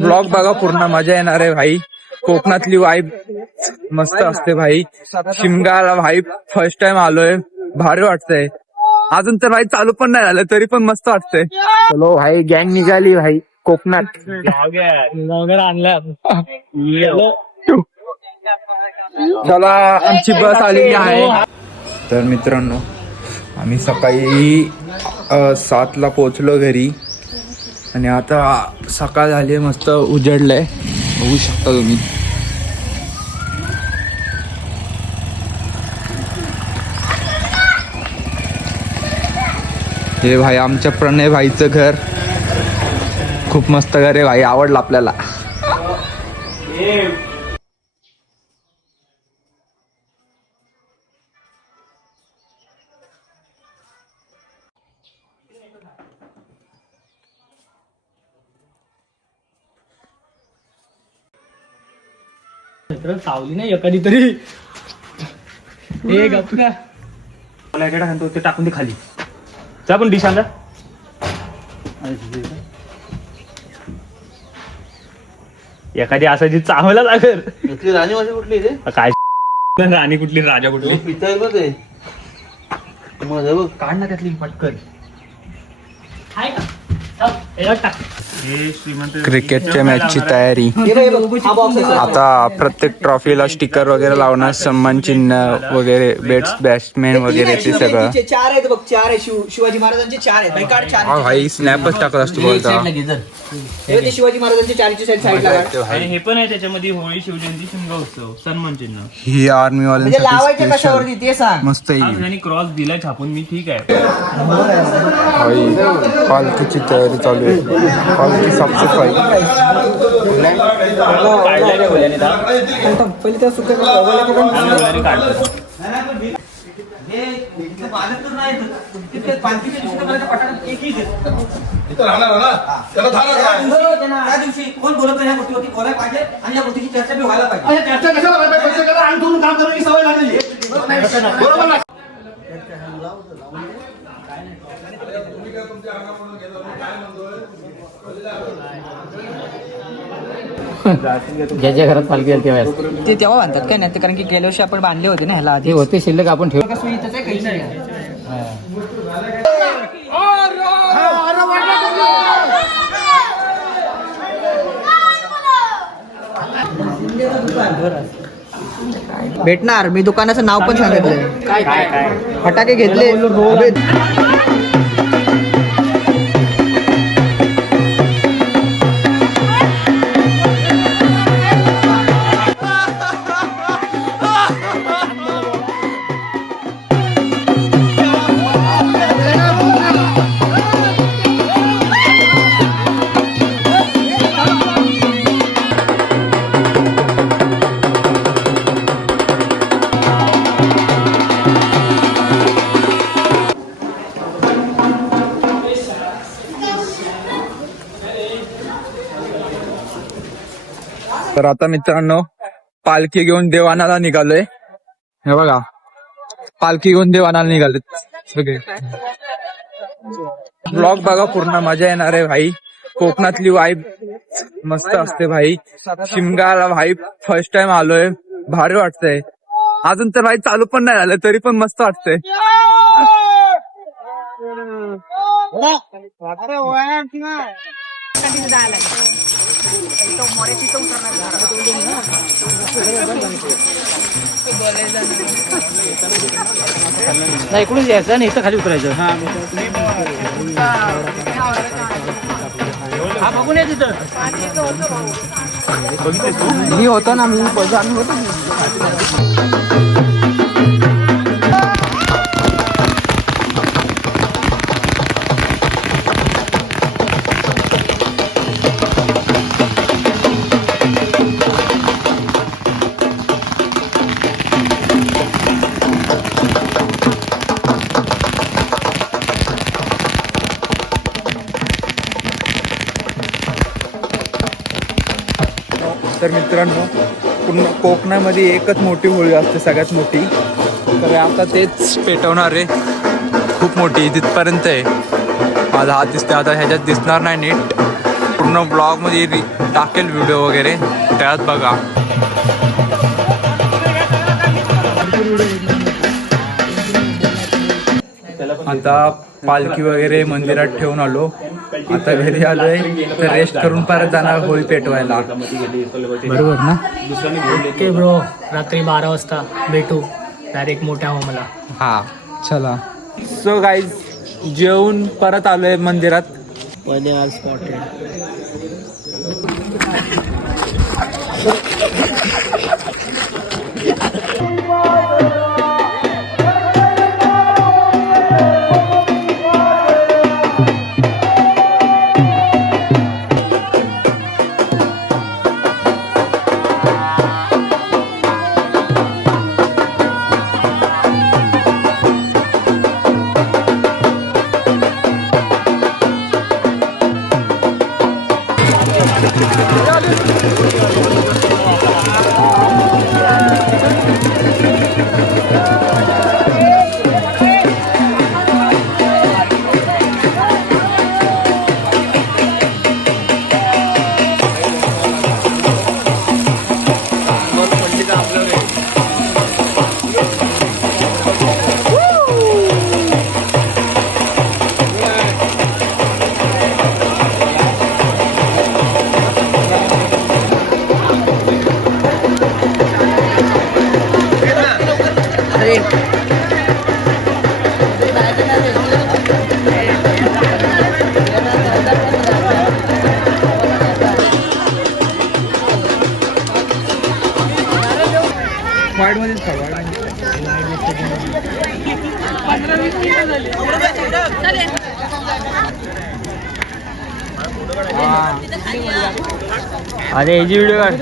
Blog बघा पूर्ण मजा येणार आहे भाई. कोकणातली वाईब मस्त असते भाई. शिमगाला भाई फर्स्ट टाइम आलोय, भारी वाटतंय. अजून तर भाई चालू पण नाही झालं तरी पण मस्त वाटतंय. चलो भाई गँग निघाली भाई कोकणात. आणल्या चला आमची बस आलेली आहे. तर मित्रांनो आम्ही सकाळी 7ला पोहोचलो घरी आणि आता सकाळ झाली, मस्त उजडलंय, बघू शकता तुम्ही. हे भाई आमच्या प्रणय भाईचं घर, खूप मस्त घर आहे भाई, आवडलं आपल्याला. सावली नाही एखादी तरी हे गप का मला एका सांगतो ते टाकून दे खाली. जा पण डिश आणला एखादी असायची चांगला लागल. राणी माझी कुठली रे? काय राणी कुठली राजा कुठली पितळ बघ ते मग बघ काढ ना त्यातली पटकन. क्रिकेटच्या मॅचची तयारी. आता प्रत्येक ट्रॉफीला स्टिकर वगैरे लावणार, सन्मान चिन्ह वगैरे, बॅट्समॅन वगैरे ते सगळं. 4 आहेत बघ, 4 आहे. शिवाजी महाराजांचे 4 आहेत भाई. काढ 4. हा भाई स्नॅपच टाकत असतो बोलता. ते शिवाजी महाराजांचे 4ची साईडला हे पण आहे त्याच्यामध्ये होळी, शिवजयंती, शिमगा उत्सव, सन्मान चिन्ह. ही आर्मी म्हणजे लावायचे कशावरती ते सांग. मस्त आहे. आणि क्रॉस दिलाय छापून मी, ठीक आहे. भाई पालखीची तयारी चालू आहे, पालखी साफसफाई. पहिले त्या सुद्धा कोण बोलत या गोष्टीवरती बोलायला पाहिजे आणि या गोष्टीची चर्चा व्हायला पाहिजे. ज्याच्या घरात पालखी आली तेव्हा ते तेव्हा बांधतात काय नाही ते, कारण की गेल्या वर्षी आपण बांधले होते ना ह्याला आधी. ते होते शिल्लक आपण ठेव. भेटणार. मी दुकानाचं नाव पण सांगितलंय. काय फटाके घेतले. तर आता मित्रांनो पालखी घेऊन देवानाला निघालोय. हे बघा पालखी घेऊन देवानाला निघाले सगळे. ब्लॉग बघा पूर्ण मजा येणार आहे भाई. कोकणातली वाईब मस्त असते भाई. शिमगाला भाई फर्स्ट टाइम आलोय, भारी वाटतंय. अजून तर भाई चालू पण नाही झालं तरी पण मस्त वाटतंय. नाही इकडून यायचं आणि इथं खाली उतरायचं. हा बघून या तिथं. मी होतो ना, मी होतो. तर मित्रांनो पूर्ण कोकणामध्ये एकच मोठी होळी असते, सगळ्यात मोठी. तर आता तेच पेटवणार आहे, खूप मोठी तिथपर्यंत आहे. माझा हात दिसते, आता ह्याच्यात दिसणार नाही नीट. पूर्ण ब्लॉग मध्ये टाकेल व्हिडिओ वगैरे, त्यात बघा. आता पालखी वगैरे मंदिरात ठेवून आलो. आता घरी आलोय तर रेस्ट करून परत जाणार होळी पेटवायला. बरोबर ना? ओके ब्रो, रात्री 12 वाजता भेटू डायरेक्ट मोठ्या होमला. हा चला. सो गाईज जेवून परत आलोय मंदिरात. वाईड मध्येच खा. अरे याची व्हिडिओ काढ.